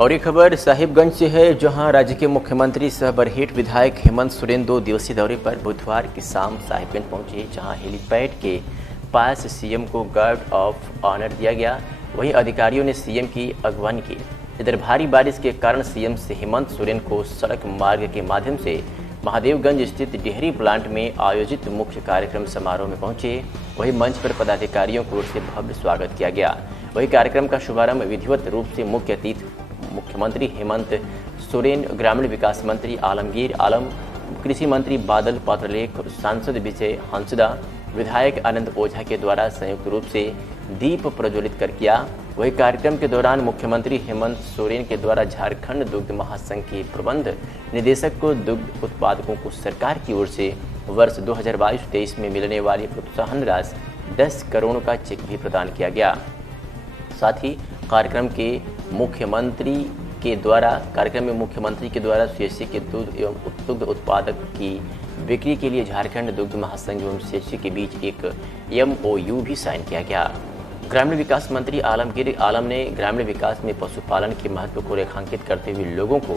और ये खबर साहिबगंज से है, जहां राज्य के मुख्यमंत्री सह बरहेट विधायक हेमंत सोरेन 2 दिवसीय दौरे पर बुधवार की शाम साहिबगंज पहुंचे, जहां हेलीपैड के पास सीएम को गार्ड ऑफ ऑनर दिया गया। वहीं अधिकारियों ने सीएम की अगवानी की। इधर भारी बारिश के कारण सीएम से हेमंत सोरेन को सड़क मार्ग के माध्यम से महादेवगंज स्थित डेहरी प्लांट में आयोजित मुख्य कार्यक्रम समारोह में पहुंचे। वहीं मंच पर पदाधिकारियों की ओर से भव्य स्वागत किया गया। वही कार्यक्रम का शुभारंभ विधिवत रूप से मुख्य अतिथि मुख्यमंत्री हेमंत सोरेन, ग्रामीण विकास मंत्री आलमगीर आलम, कृषि मंत्री बादल पत्रलेख, सांसद विजय हंसदा, विधायक आनंद ओझा के द्वारा संयुक्त रूप से दीप प्रज्वलित कर किया। वही कार्यक्रम के दौरान मुख्यमंत्री हेमंत सोरेन के द्वारा झारखंड दुग्ध महासंघ के प्रबंध निदेशक को दुग्ध उत्पादकों को सरकार की ओर से वर्ष 2022-23 में मिलने वाली प्रोत्साहन राशि 10 करोड़ का चेक भी प्रदान किया गया। साथ ही कार्यक्रम में मुख्यमंत्री के द्वारा सीएससी के दूध एवं दुग्ध उत्पादक की बिक्री के लिए झारखंड दुग्ध महासंघ एवं सीएससी के बीच एक MOU भी साइन किया गया। ग्रामीण विकास मंत्री आलमगीर आलम ने ग्रामीण विकास में पशुपालन के महत्व को रेखांकित करते हुए लोगों को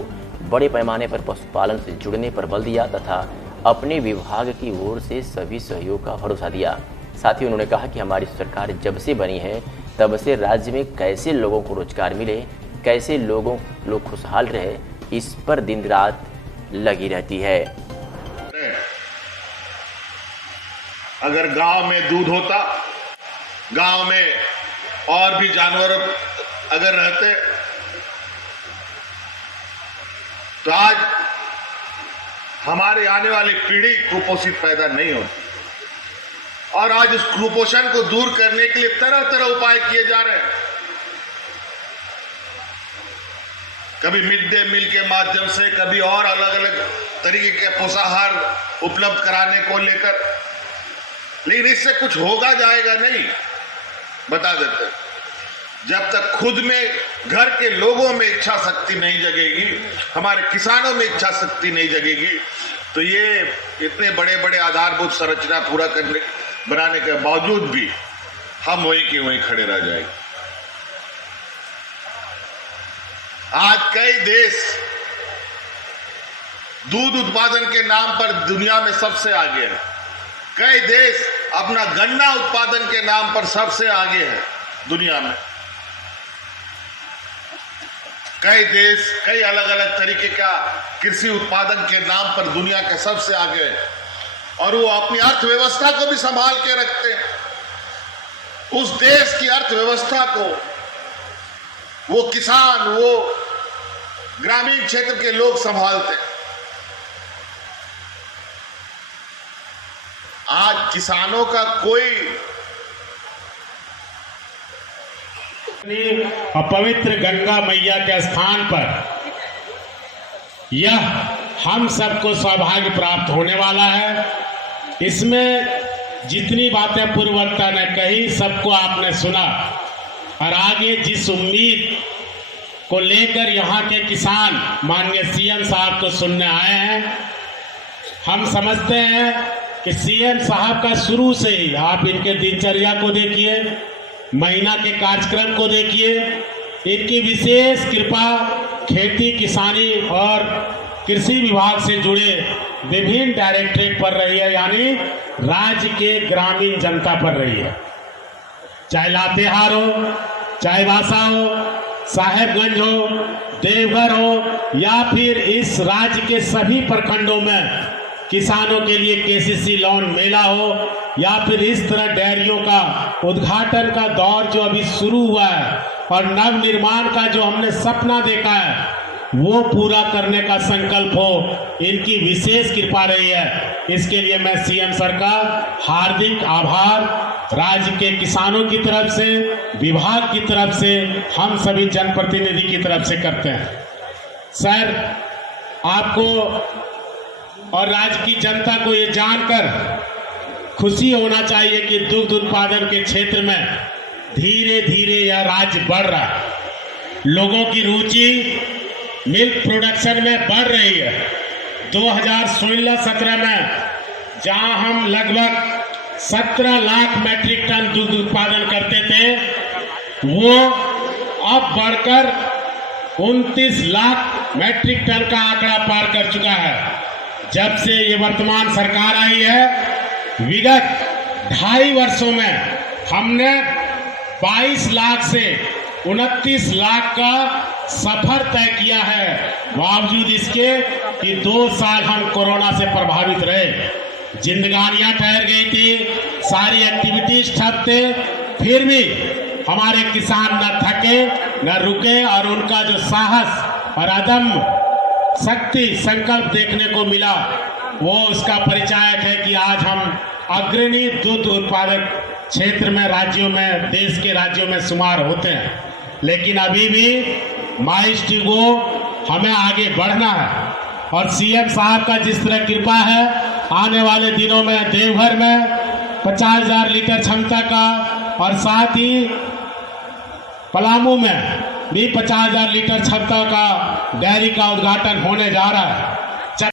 बड़े पैमाने पर पशुपालन से जुड़ने पर बल दिया तथा अपने विभाग की ओर से सभी सहयोग का भरोसा दिया। साथ ही उन्होंने कहा कि हमारी सरकार जब से बनी है तब से राज्य में कैसे लोगों को रोजगार मिले, कैसे लोग खुशहाल रहे, इस पर दिन रात लगी रहती है। अगर गांव में दूध होता, गांव में और भी जानवर अगर रहते तो आज हमारे आने वाली पीढ़ी कुपोषित पैदा नहीं होती। और आज इस कुपोषण को दूर करने के लिए तरह तरह उपाय किए जा रहे हैं। कभी मिड डे मील के माध्यम से, कभी और अलग अलग तरीके के पोषाहार उपलब्ध कराने को लेकर, लेकिन इससे कुछ होगा जाएगा नहीं, बता देते। जब तक खुद में, घर के लोगों में इच्छा शक्ति नहीं जगेगी, हमारे किसानों में इच्छा शक्ति नहीं जगेगी, तो ये इतने बड़े बड़े आधारभूत संरचना पूरा बनाने के बावजूद भी हम वहीं के वहीं खड़े रह जाएंगे। आज कई देश दूध उत्पादन के नाम पर दुनिया में सबसे आगे है। कई देश अपना गन्ना उत्पादन के नाम पर सबसे आगे है दुनिया में। कई देश कई अलग अलग तरीके का कृषि उत्पादन के नाम पर दुनिया के सबसे आगे है और वो अपनी अर्थव्यवस्था को भी संभाल के रखते हैं। उस देश की अर्थव्यवस्था को वो किसान, वो ग्रामीण क्षेत्र के लोग संभालते हैं। आज किसानों का कोई पवित्र गंगा मैया के स्थान पर यह हम सबको सौभाग्य प्राप्त होने वाला है। इसमें जितनी बातें पूर्ववक्ता ने कही सबको आपने सुना और आगे जिस उम्मीद को लेकर यहाँ के किसान माननीय सीएम साहब को सुनने आए हैं, हम समझते हैं कि सीएम साहब का शुरू से ही आप इनके दिनचर्या को देखिए, महीना के कार्यक्रम को देखिए, इनकी विशेष कृपा खेती किसानी और कृषि विभाग से जुड़े विभिन्न डायरेक्टरेट पर रही है, यानी राज्य के ग्रामीण जनता पर रही है। चाहे लातेहार हो, चाहे बासा हो, साहेबगंज हो, देवघर हो या फिर इस राज्य के सभी प्रखंडों में किसानों के लिए KCC लोन मेला हो या फिर इस तरह डेयरियों का उद्घाटन का दौर जो अभी शुरू हुआ है और नव निर्माण का जो हमने सपना देखा है वो पूरा करने का संकल्प हो, इनकी विशेष कृपा रही है। इसके लिए मैं सीएम सर का हार्दिक आभार राज्य के किसानों की तरफ से, विभाग की तरफ से, हम सभी जनप्रतिनिधि की तरफ से करते हैं। सर, आपको और राज्य की जनता को ये जानकर खुशी होना चाहिए कि दुग्ध उत्पादन के क्षेत्र में धीरे धीरे यह राज्य बढ़ रहा है। लोगों की रुचि मिल्क प्रोडक्शन में बढ़ रही है। 2016-17 में जहां हम लगभग 17 लाख मैट्रिक टन दुग्ध उत्पादन करते थे, वो अब बढ़कर 29 लाख मैट्रिक टन का आंकड़ा पार कर चुका है। जब से ये वर्तमान सरकार आई है, विगत 2.5 वर्षों में हमने 22 लाख से 29 लाख का सफर तय किया है। बावजूद इसके कि 2 साल हम कोरोना से प्रभावित रहे, जिंदगानियां ठहर गई थी, सारी एक्टिविटीज ठप थे, फिर भी हमारे किसान न थके न रुके और उनका जो साहस और अदम्य शक्ति संकल्प देखने को मिला, वो उसका परिचायक है कि आज हम अग्रणी दूध उत्पादक क्षेत्र में राज्यों में, देश के राज्यों में शुमार होते हैं। लेकिन अभी भी माइस्टिको हमें आगे बढ़ना है और सीएम साहब का जिस तरह कृपा है, आने वाले दिनों में देवघर में 50,000 लीटर क्षमता का और साथ ही पलामू में भी 50,000 लीटर क्षमता का डेयरी का उद्घाटन होने जा रहा है।